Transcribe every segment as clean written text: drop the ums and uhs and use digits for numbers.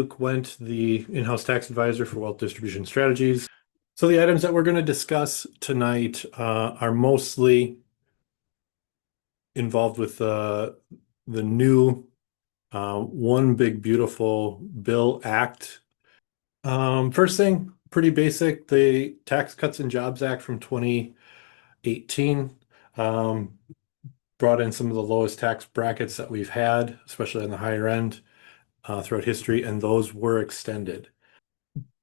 Luke Went, the in-house tax advisor for Wealth Distribution Strategies. So the items that we're going to discuss tonight are mostly involved with the new One Big Beautiful Bill Act. First thing, pretty basic, the Tax Cuts and Jobs Act from 2018 brought in some of the lowest tax brackets that we've had, especially on the higher end throughout history, and those were extended.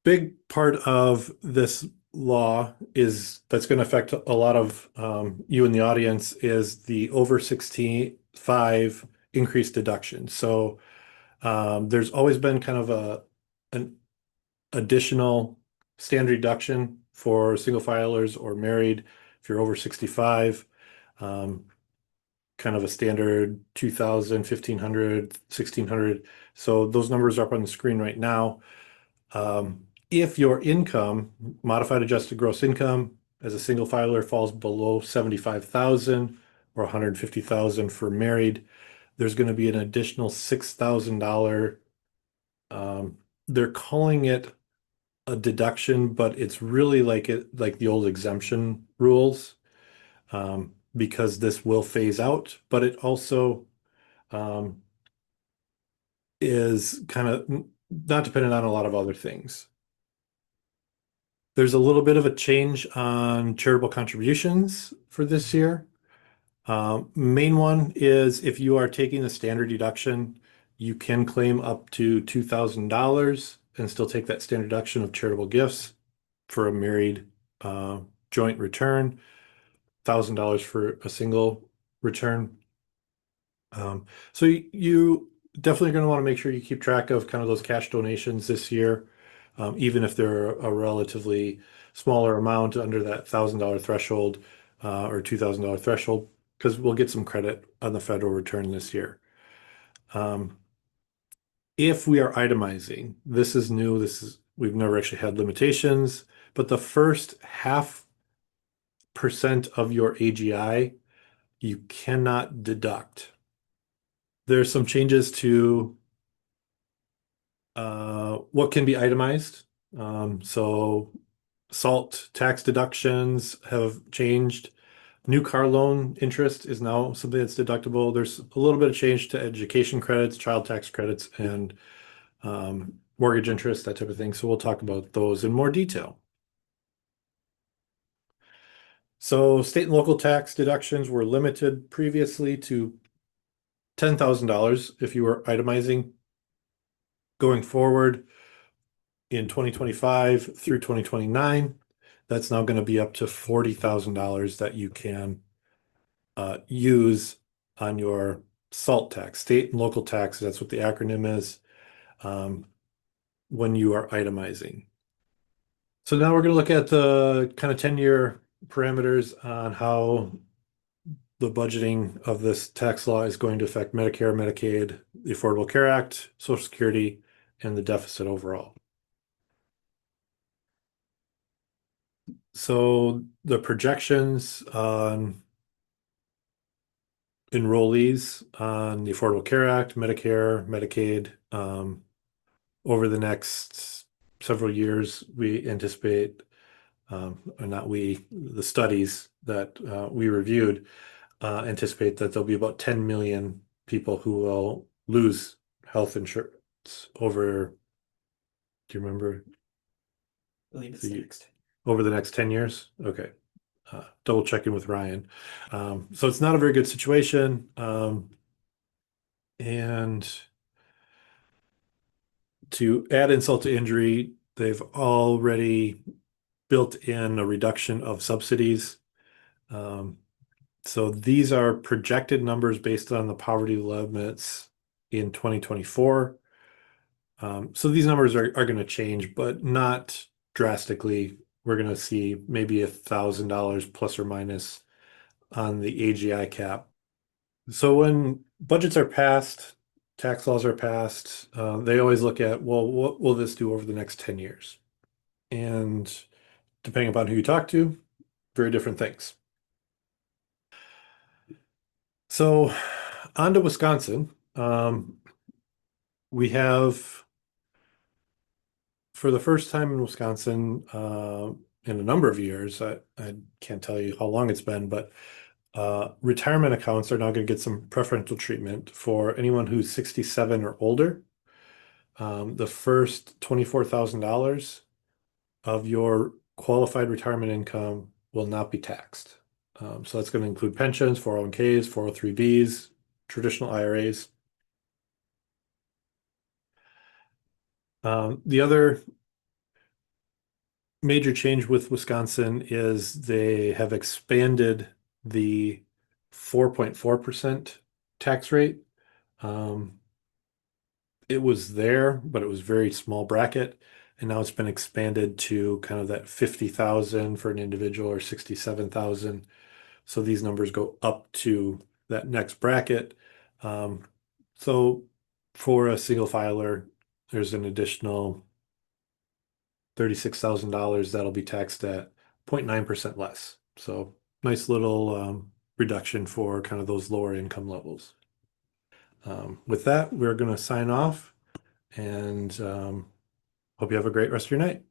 Big part of this law is that's going to affect a lot of you in the audience is the over 65 increased deduction. So there's always been kind of an additional standard deduction for single filers or married if you're over 65. Kind of a standard 2,000, 1,500, 1,600. So those numbers are up on the screen right now. If your income, modified adjusted gross income as a single filer falls below 75,000 or 150,000 for married, there's going to be an additional $6,000. They're calling it a deduction, but it's really like the old exemption rules, because this will phase out, but it also is kind of not dependent on a lot of other things. There's a little bit of a change on charitable contributions for this year. Main one is if you are taking the standard deduction, you can claim up to $2,000 and still take that standard deduction of charitable gifts for a married joint return, $1,000 for a single return. So you definitely going to want to make sure you keep track of kind of those cash donations this year, even if they're a relatively smaller amount under that $1,000 threshold or $2,000 threshold, because we'll get some credit on the federal return this year. If we are itemizing, this is new. We've never actually had limitations, but the first 0.5% of your AGI you cannot deduct. There's some changes to what can be itemized. So SALT tax deductions have changed. New car loan interest is now something that's deductible. There's a little bit of change to education credits, child tax credits, and mortgage interest, that type of thing. So we'll talk about those in more detail. So state and local tax deductions were limited previously to $10,000 if you were itemizing. Going forward in 2025 through 2029, that's now going to be up to $40,000 that you can use on your SALT tax, state and local taxes. That's what the acronym is, when you are itemizing. So now we're going to look at the kind of 10-year parameters on how the budgeting of this tax law is going to affect Medicare, Medicaid, the Affordable Care Act, Social Security, and the deficit overall. So the projections on enrollees on the Affordable Care Act, Medicare, Medicaid, over the next several years, we anticipate, or not we, the studies that we reviewed anticipate that there'll be about 10 million people who will lose health insurance over, do you remember? I believe it's next. Over the next 10 years? Okay. Double checking with Ryan. So it's not a very good situation. And to add insult to injury, they've already built in a reduction of subsidies. So these are projected numbers based on the poverty limits in 2024. So these numbers are going to change, but not drastically. We're going to see maybe $1,000 plus or minus on the AGI cap. So when budgets are passed, tax laws are passed, they always look at, well, what will this do over the next 10 years? And depending upon who you talk to, very different things. So on to Wisconsin. We have for the first time in Wisconsin, in a number of years, I can't tell you how long it's been, but retirement accounts are now going to get some preferential treatment for anyone who's 67 or older. The first $24,000 of your qualified retirement income will not be taxed. So that's going to include pensions, 401ks, 403bs, traditional IRAs. The other major change with Wisconsin is they have expanded the 4.4% tax rate. Um, it was there, but it was very small bracket. And now it's been expanded to kind of that 50,000 for an individual or 67,000. So these numbers go up to that next bracket. Um, so for a single filer, there's an additional $36,000 that'll be taxed at 0.9% less. So nice little reduction for kind of those lower income levels. With that, we're going to sign off and hope you have a great rest of your night.